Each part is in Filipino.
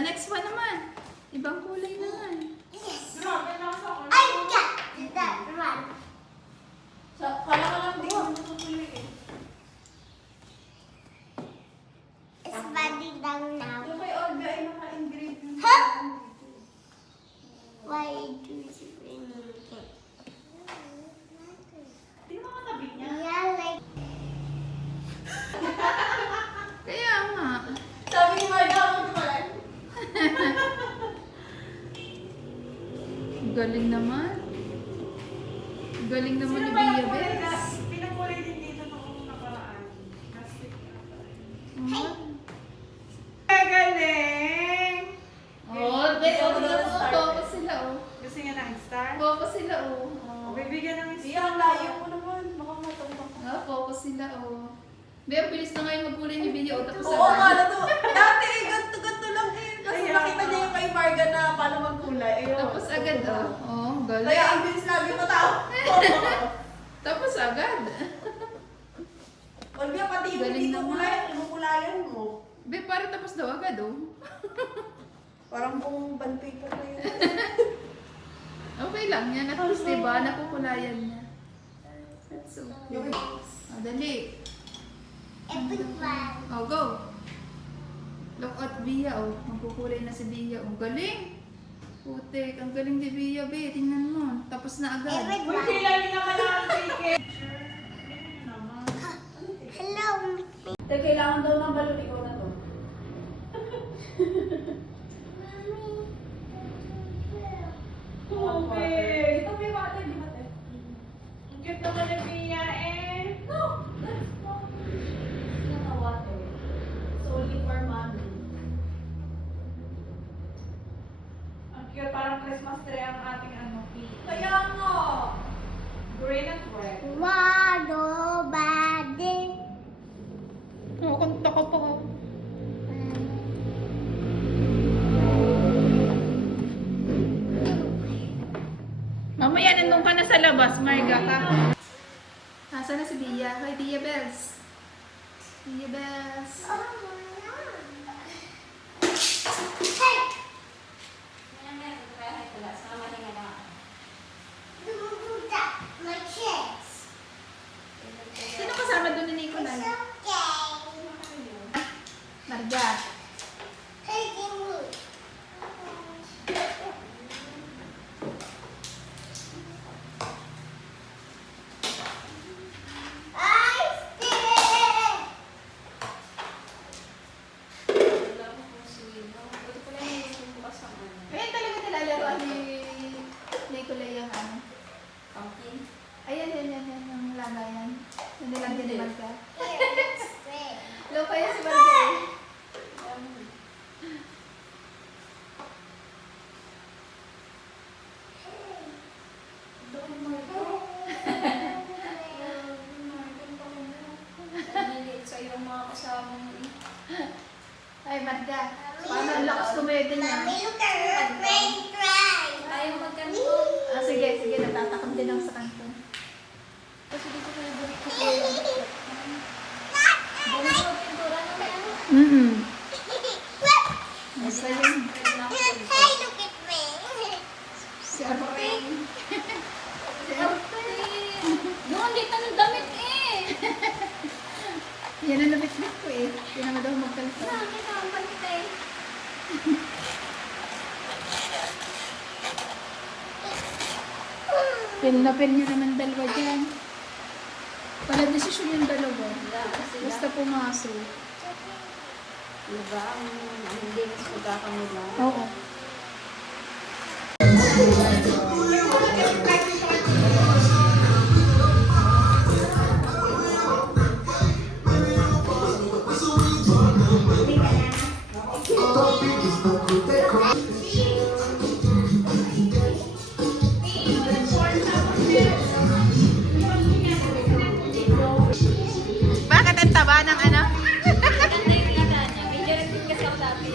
The next one naman. Ibang kulay naman. Yes. Grabe na sa I got that one. Kala ka lang din mo tutuloy eh. It's running down now. Yung kay Olga ay naka-engrave yung Huh? Why do you bring it? Di mo katabi niya. Yeah, like Kaya nga. Sabi ni Marga ako pala. Galing naman. Galing naman ni Bia Bes. Pinagkulay din dito noong nakaraan. Plastic na pala. Galing! Oh, Papa sila oh. Gusto niya ng star? Papa sila oh. O, bibigyan ng star. Iya, ang layo mo naman. Baka matawag ka. Papa sila oh. Bea, bilis na ngayon magkulay ni Bia oh. Tapos Oo, kala to. Dati, ganto lang eh. Kasi Kaya nakita niya yung kay Marga na paano magkulay. Ayun. Tapos agad oh. Oh, Kaya galing. ang bilis lagi matao. Tapos agad. Olga, pati yung Galing hindi naman. kukulayan, kukulayan mo. Be, para tapos daw agad oh. Parang kung bantay pa na yun. Okay lang yan. At least diba, nakukulayan niya. That's so cute. Oh, dali. everyone. Oh, go. Look at Bia, oh. Magkukulay na si Bia, oh. Galing. Putik, ang galing ni Bia, be. Tingnan mo. Tapos na agad. Uy, Everyone. kilali naman ang ticket. Hello. Tay, kailangan daw ng balon. Ikaw na to. Tubig! Ito may water, di ba te? Ang cute naman ni Bia eh. No! Let's go! Naka-water. It's only for mommy. Ang cute, parang Christmas tree ang ating ano, cake. Kaya nga! Green and red. Nobody. Oh, kanta ka pa. Mamaya nandun ka na sa labas, Marga ka. Nasaan na si Bia? Hi, Bia Bells. Bia Bells. Hey. My chest. Sino kasama doon ni Nicolai? It's okay. Marga. Hey, Jimmy. I still. Ayan talaga nilalaroan ni Nicolai yung ano. Ayan, yung lagayan. Yung nilagyan ni Marga. Here, let's play. Loko yan si Marga eh. Ay, Marga. Paano ang lakas kumedi niya? Mommy, look at her brain cry. Sige, natatakam din ako sa kanto. Kasi dito ko yung burik ko. Basta yun. Hey, look at me. Si Arpeng. Si Arpeng. Noon, dito ng damit eh. Yan ang nabitbit ko eh. Hindi naman daw magkalito. Dami na ang balik eh. Pil na pil nyo naman dalawa dyan. Pala desisyon yung dalawa. Basta pumasok. Diba? Ang hindi mas magkakamila. Oo. Bakit ang taba ng ano? Maganda yung lata niya. Medyo rin din kasi ako dati.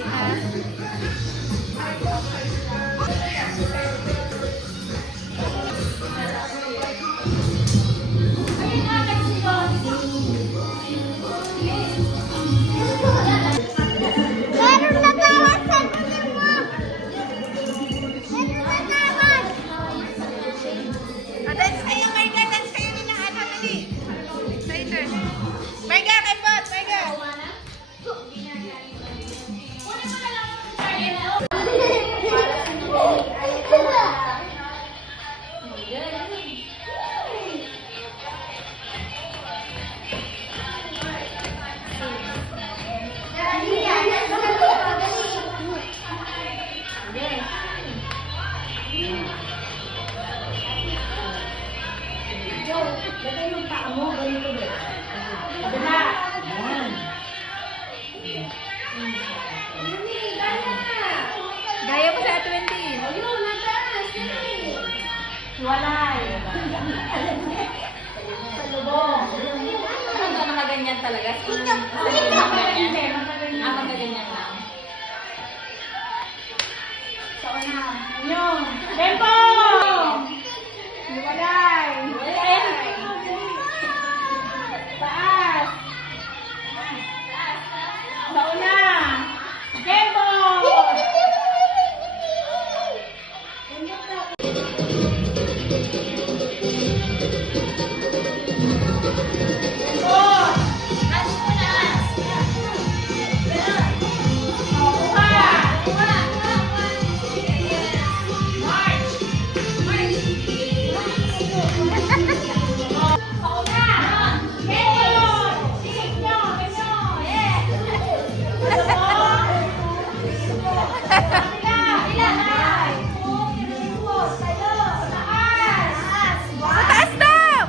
Lagay yung paa mo, ganito din. Kabila. Gaya mo sa 20. Ayun, nataas. Walay. Sa lubong. Ano ba nakaganyan talaga? Makaganyan. Makaganyan lang. Sa una. Yun. Tempo! Walay. Taas. Sa una. Tempo! Taas daw!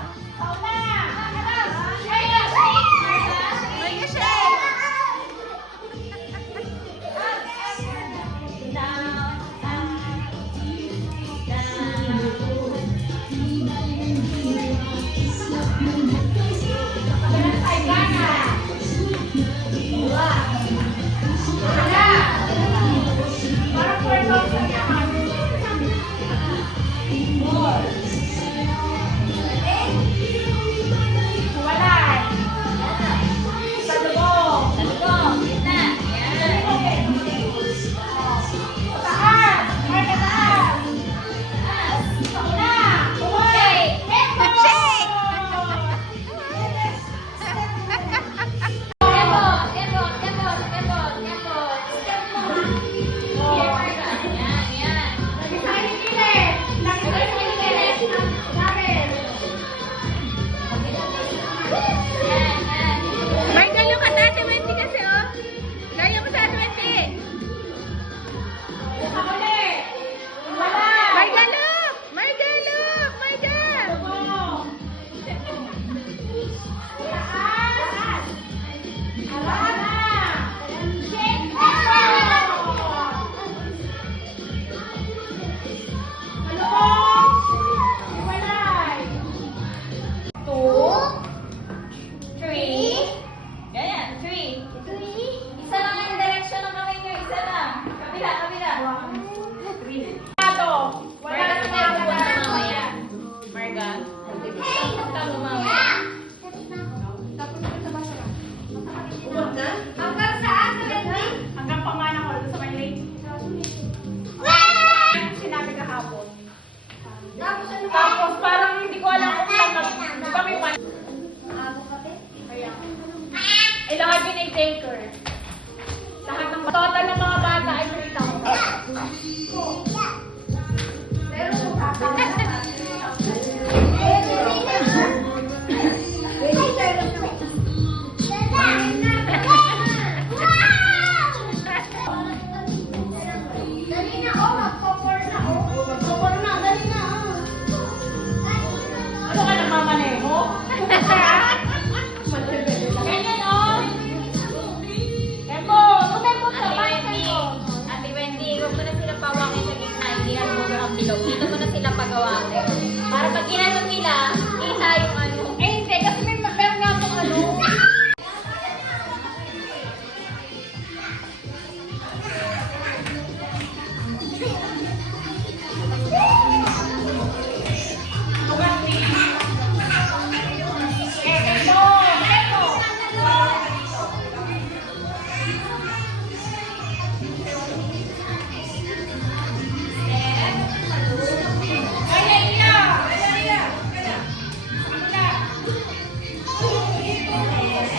May galo ka sa Ate Wendy kasi, oh. Gaya mo sa Ate Wendy. May galo! May galo! May galo! Ganyan, 3. Isa lang ang direction ng kamay nyo. Isa lang. Kabila, kabila. Wala na Marga, tayo pupunta mamaya. Marga. Punta mo mamaya. Hanggang pamana ko sa may late. Sinabi kahapon. Tapos parang hindi ko alam kung saan di ba may pan... Eh, lahat yun ay taker. Lahat ng total ng mga bata ay nakita ko. Ano ka nagmamaneho? Ganyan, oh! Tempo! Tumempo ka! Bakit tempo? Ate Wendy, huwag mo na sila pawakin sa gitna. Hindi yan mo ang bilog. Dito mo na sila pagawakin. Para pag ginanong nila, kita yung ano. Eh, hindi. Kasi may meron nga itong ano.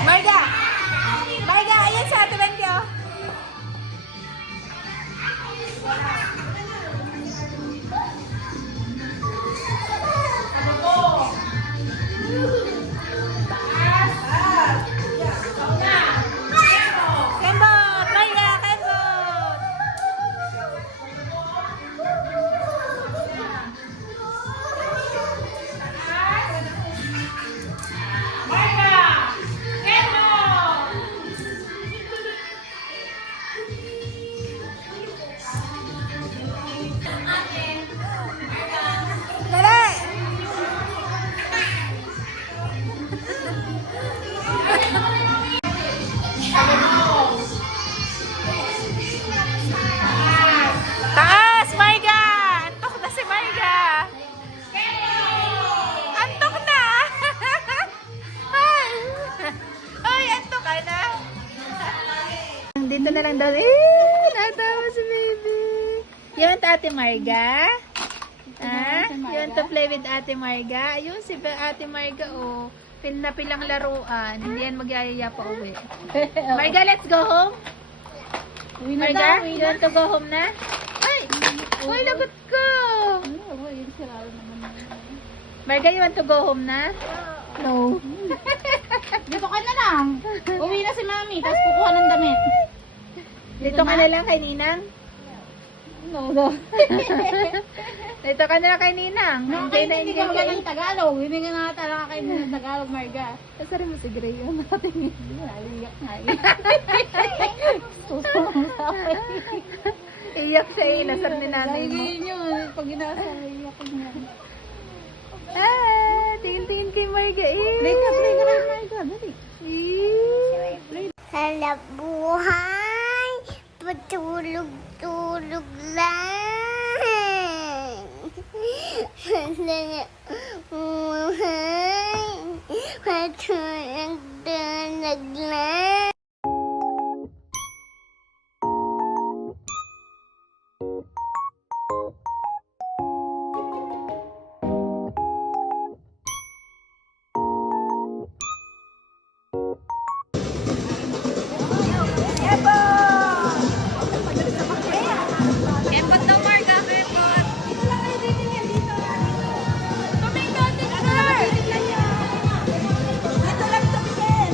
Marga! Marga, ayan sa Ate Wendy, oh. Kembot! Marga, kembot! You want Ate Marga? Ha? You want to play with Ate Marga? Ayun si Ate Marga, oh. Pil na pilang laruan. Hindi yan magyayaya pa uwi. Marga, let's go home. Marga, you want to go home na? Ay! Ay, lagot ko! Marga, you want to go home na? No. Dito ka na lang. Uwi na si Mami, tapos kukuha ng damit. Dito ka na lang kay Ninang? No. Dito ka na lang kay Ninang. Enjoy na Hindi enjoy ka kayo. ng Tagalog. Hindi ka na talaga kayo ng Tagalog, Marga. Kasari mo si Gray yun natin. Naliyak nga Iyak siya eh. Lasar ni nanay mo. Lagi yun. Pag ginasa, iyak ko niya. Ah, tingin-tingin kay Marga eh. Play ka rin, Marga. Dali. Hanap buhay, patulog-tulog lang. Hanap buhay, patulog-tulog lang. Kempot daw Marga, kempot. Tomato picture!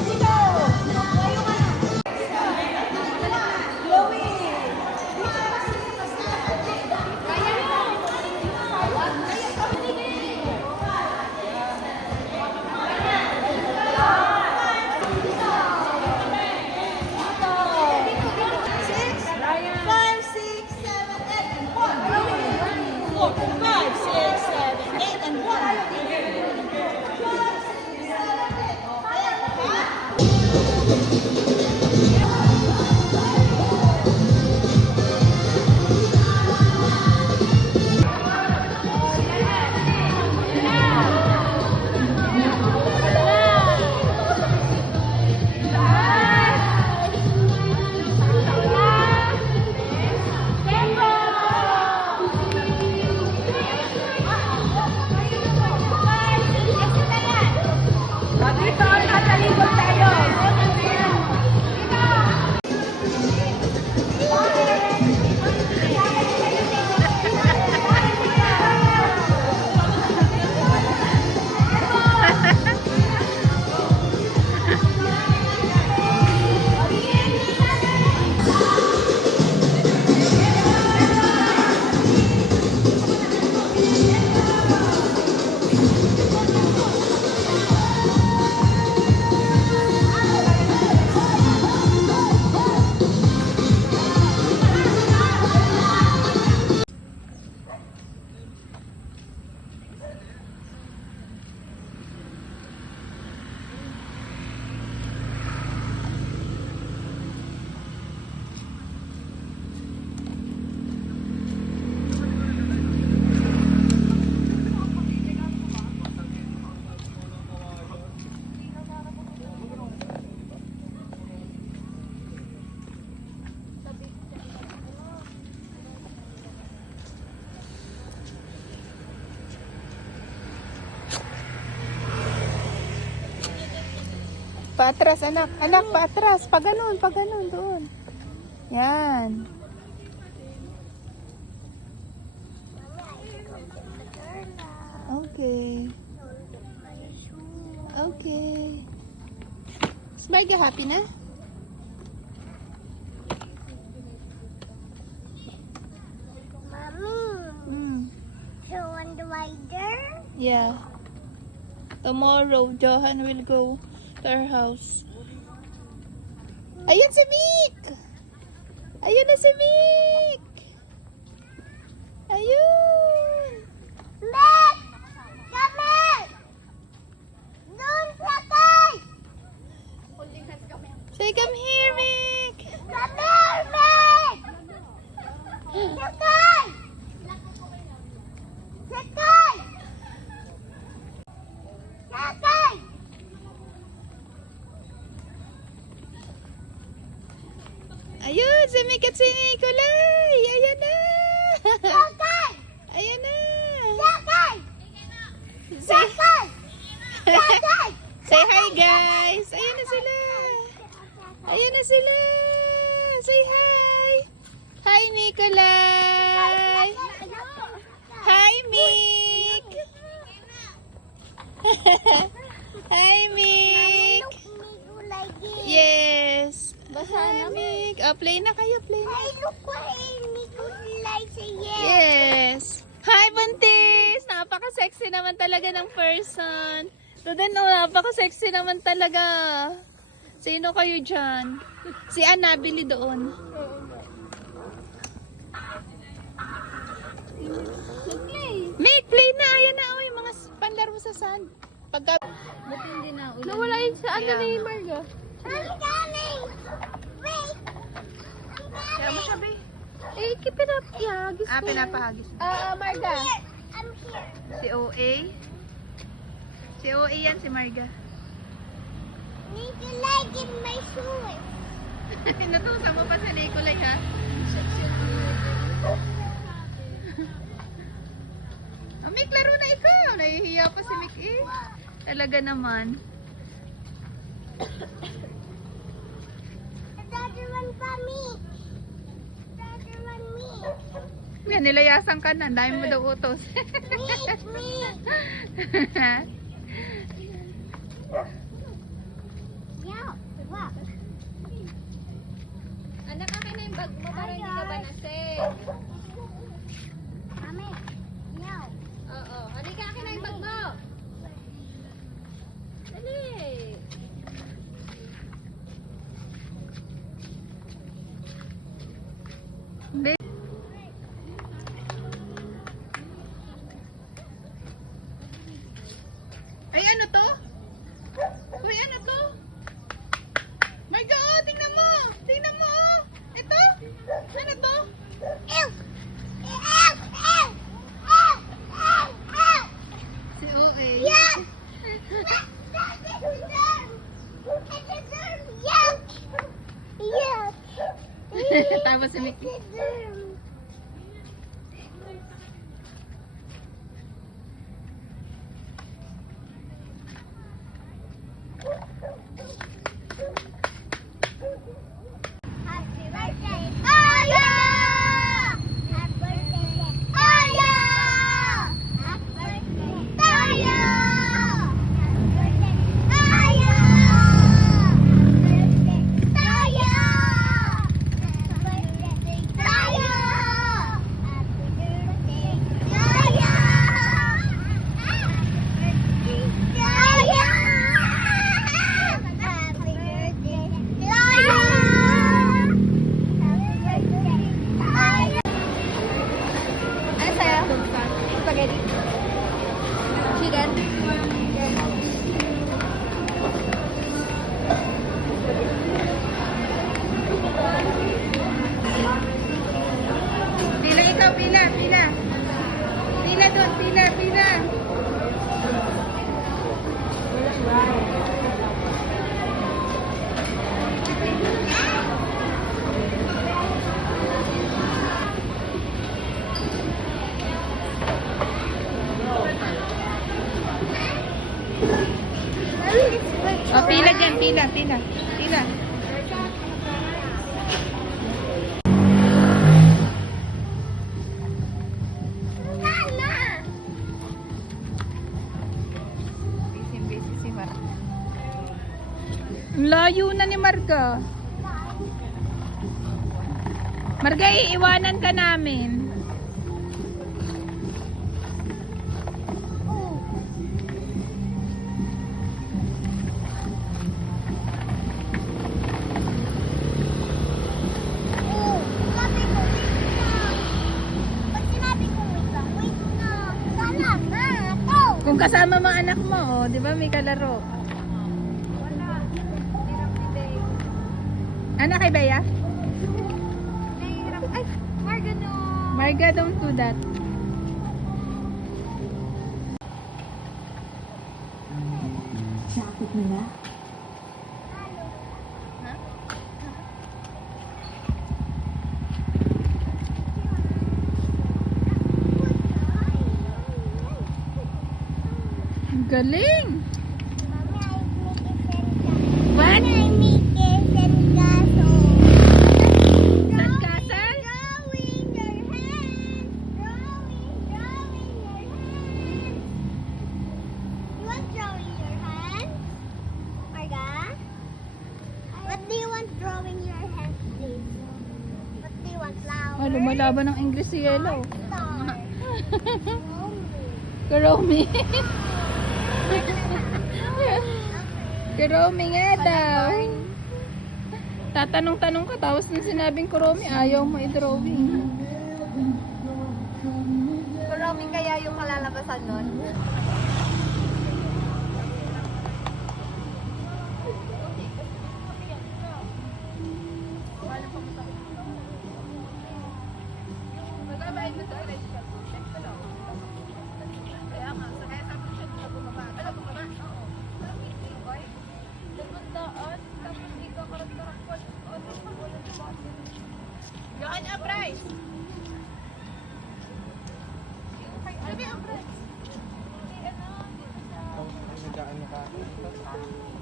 Paatras, anak. Anak, paatras. Pag ganun, doon. Yan. Okay. Okay. Smile ka, happy na? Mommy, you want the rider? Yeah. Tomorrow, Johan will go to our house. Ayun si Vic! Ayun na si Vic! Ayun! Mac! Come here! Doon sakay! Say, come here, Vic! Come here, Mac! Sakay! Sakay! Sakay! Ayun, si Vic at si Nicolay! Ayan na! Play na kayo, play na. Ay, look what Nikolay say yes. Yes! Hi, Buntis! Napaka-sexy naman talaga ng person. Doon, oh, napaka-sexy naman talaga. Sino kayo dyan? Si Anna, bili doon. Make, play na! Ayan na, oh, yung mga panlaro sa sand. Pagka... Buti hindi na ulan. Nawala yun sa ano ni Marga. I'm coming. Wait. Kaya mo siya, babe. Eh, keep it up. Ihagis ko. Pinapahagis. Marga. I'm here. Si OA. Si OA yan, si Marga. Nikolay, give my shoes. Natusa mo pa sa Nicolay, ha? Oh, Mick, laro na ikaw. Nahihiya pa si Mick, eh. Talaga naman. Another one for me. Another one me. Yan, nilayasan ka na. Ang dami mo daw utos. Me. Yeah. What? Anak, akin na yung bag mo para hindi ka ba nasig. Mami. Yeah. Oo. Halika, akin na yung bag mo. Dali. Babe. Ay, ano to? Uy, ano to? My God, tingnan mo! Tingnan mo, oh! Ito? Ano to? Ew. Ew. Ew. Ew. Ew. Ew. Si OA. Yes. That's a germ. It's a germ. Yuck. Yuck. Tapos si Mickey. It's a germ. Happy birthday, Aya! Happy birthday, Aya! Happy birthday, Aya! Happy birthday, Aya! Happy birthday, Aya! Happy birthday, Aya! Happy birthday, Aya! Ano sa'yo? Spaghetti. Chicken. Pila ikaw, pila, pila. Pila doon, pila, pila. Oh, pila dyan, pila, pila. Pila. Busy si Marga. Ang layo na ni Marga. Marga, iiwanan ka namin. Oh, sabi ko, wait lang. Pag sinabi ko, wait lang, wait na. Sana na, ako. Kung kasama mga anak mo, oh, di ba may kalaro? Wala. Hirap ni Day. Anak kay Bea? Nahihirap. Ay, Marga, no. Marga, don't do that. Ang galing! Mami, I make it send What? I make it send gaso. Sandcastle? Drawing your hands. Drawing your hands. You want drawing your hands? Marga? What do you want drawing your hands, please? may laban ng English si Yellow. Star. Kuromi. Kuromi nga daw. Tatanong-tanong ka, tapos nung sinabing Kuromi, ayaw mo i-drawing. Marami kaya yung kalalabasan nun. Yan, Abray! Nag-ano ka?